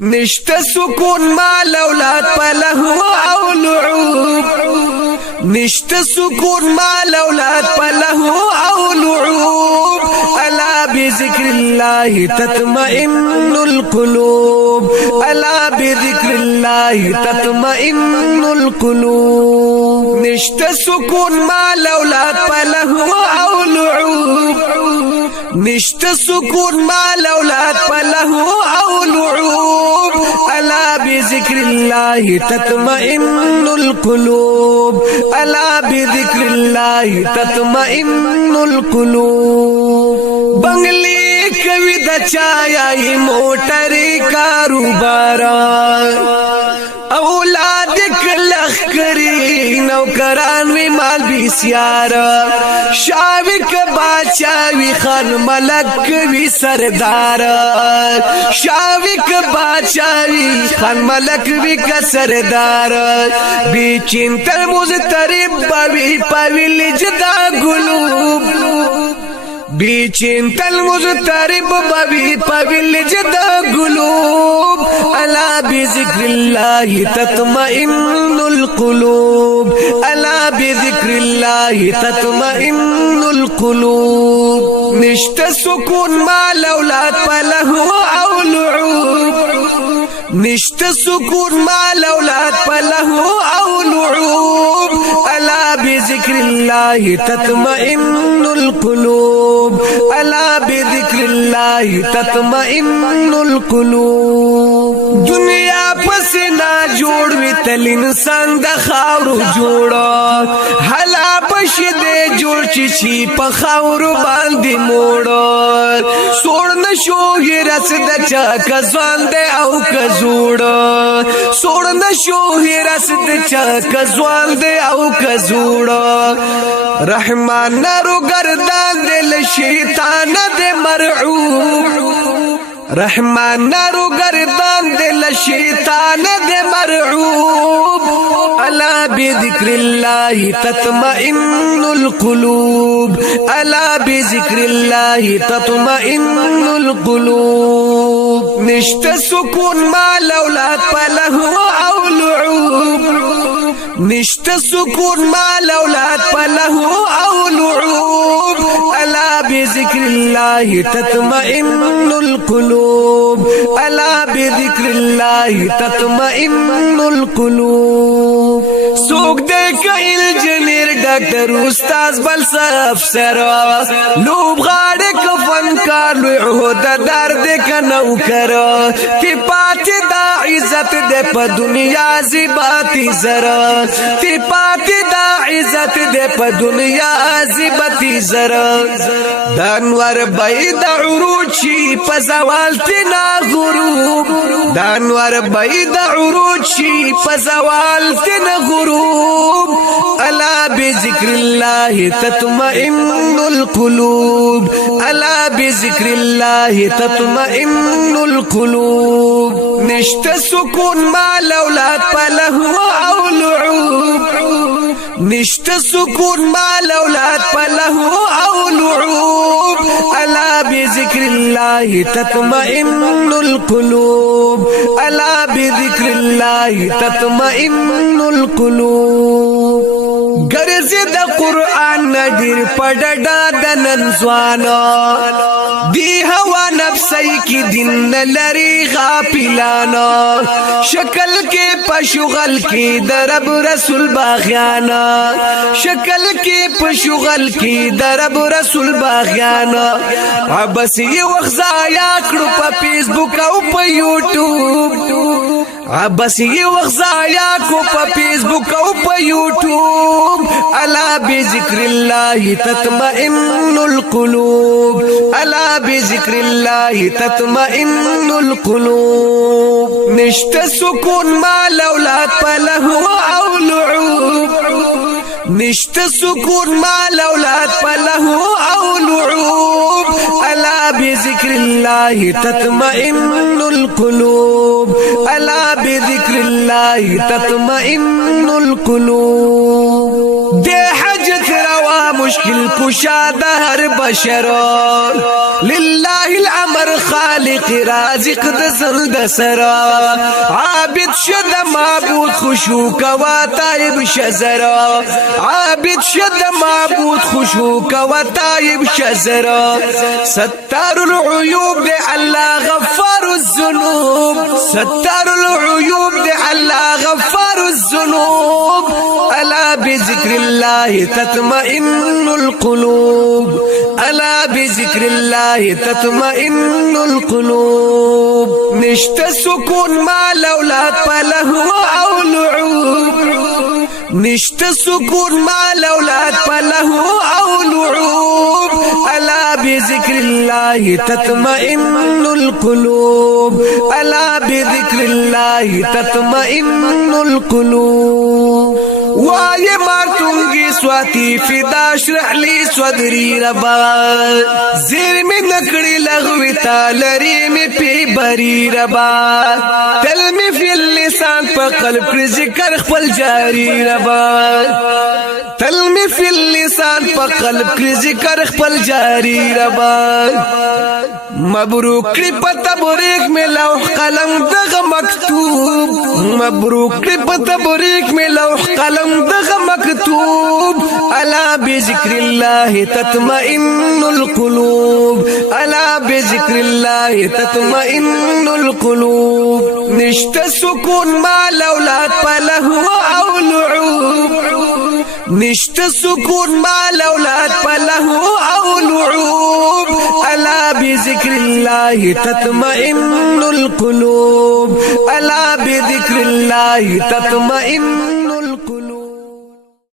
نشت سکون مال اولاد پلهو او لعوب نشت سکون مال اولاد پلهو او لعوب الا بذكر الله تطمئن القلوب الا بذكر الله تطمئن القلوب نشت سکون مال اولاد پلهو او لعوب نشت سکون مال اولاد پلهو او لعوب الا بذكر الله تطمئن القلوب الا بذكر الله تطمئن القلوب بنگلی کوي د چایای موټری کاروبار اولاد کلخ کری نوکران وی مال بیسیار شاوی کباچاوی خان ملک وی سردار شاوی کباچاوی خان ملک وی کسردار بیچین ترموز تریب باوی پاوی جدا گلوب بیچین تلموز تریب باوی پاوی جدا گلوب الا بذكر الله تطمئن القلوب الا بذكر الله تطمئن القلوب نشت سکون مال اولاد پلهو او لعوب نشت سکون مال اولاد پلهو او لعوب الا بذكر الله تطمئن القلوب الا بذكر الله تطمئن القلوب دنیا پس نا جوړ وی تل انسان د خاورو جوړ حلا پش دې جوړ چی په خاورو باندې موړ سوړ نشو هرس د چا کزوان دې او کزوړ سوړ نشو هرس د چا کزوان دې او کزوړ رحمان نرو گردان دل شیطان دې مرعوب رحمان نارو گردان دل شیطان دے مرعوب الا بذكر الله تطمئن القلوب الا بذكر الله تطمئن القلوب نشت سکون مال اولاد پلهو او لعوب نشت سکون مال اولاد پلهو او لعوب الا بذكر الله تطمئن القلوب الا بذكر الله تطمئن القلوب سوق دې کایل جنیر ډاکټر استاد بل افسر لوب غاړه کفن کار لوی عہده دار دې کنو کر تی پاتې دا عزت دې په دنیا زیباتی زرا تی پاتې دا عزت دې په دنیا زیباتی زرا دانور بيد عروجي پزوال تنا غروب دانور بيد عروجي پزوال تنا غروب الا بذكر الله تطمئن القلوب الا بذكر الله تطمئن القلوب نشت سکون مال اولاد پلهو او لعوب نشت سکون مال اولاد پلهو او لعوب الا بذكر الله تطمئن القلوب الا بذكر الله تطمئن القلوب غرض د قران ندیر پډډا د ننځوانا دی هوا نفسي کی دین لری غافلانا شکل کې پشغل کې درب رسول باغیانا شکل کې پشغل کې درب رسول باغیانا بس یو وخزایا کړو په فیسبوک او په یوټیوب بس یو وخزایا کو په فیسبوک او په یوټیوب الا بذكر الله تطمئن القلوب الا بذكر الله تطمئن القلوب نشت سکون مال اولاد پلهو او لعوب نشت سکون مال اولاد پلهو او لعوب الا بذكر الله تطمئن القلوب الا بذكر الله تطمئن القلوب دے حجت روا مشکل کشا د هر بشر لله الامر خالق رازق د زل د سرا عابد شد معبود خشوع کوا تائب شزرا عابد شد معبود خشوع کوا تائب شزرا ستار العیوب دے اللہ غفار الذنوب ستار العیوب دے اللہ غفار الذنوب الا بذکر اللہ تطمئن القلوب الا بذکر اللہ تطمئن القلوب نشت سکون مال اولاد پلہو او لعوب نشت سکون مال اولاد پلہو او لعوب الا بذکر اللہ تطمئن القلوب الا بذکر اللہ تطمئن القلوب وای مارتونگی سواتی فدا شرح لی صدری ربا زیر میں نکڑی لغوی تالری میں پی بری ربا تل میں فی اللسان پا قلب کر ذکر خپل جاری ربا تل میں فی اللسان پا قلب کر ذکر خپل جاری ربا مبروک کری پا تبریک میں لوح قلم دغ مکتوب مبروک کری پا تبریک میں لوح قلم دغ مکتوب الا بذکر اللہ تطمئن القلوب الا بذکر اللہ تطمئن القلوب نشت سکون مال اولاد پلہو او لعوب نشت سکون مال اولاد پلہو او لعوب الا بذکر اللہ تطمئن القلوب الا بذکر اللہ تطمئن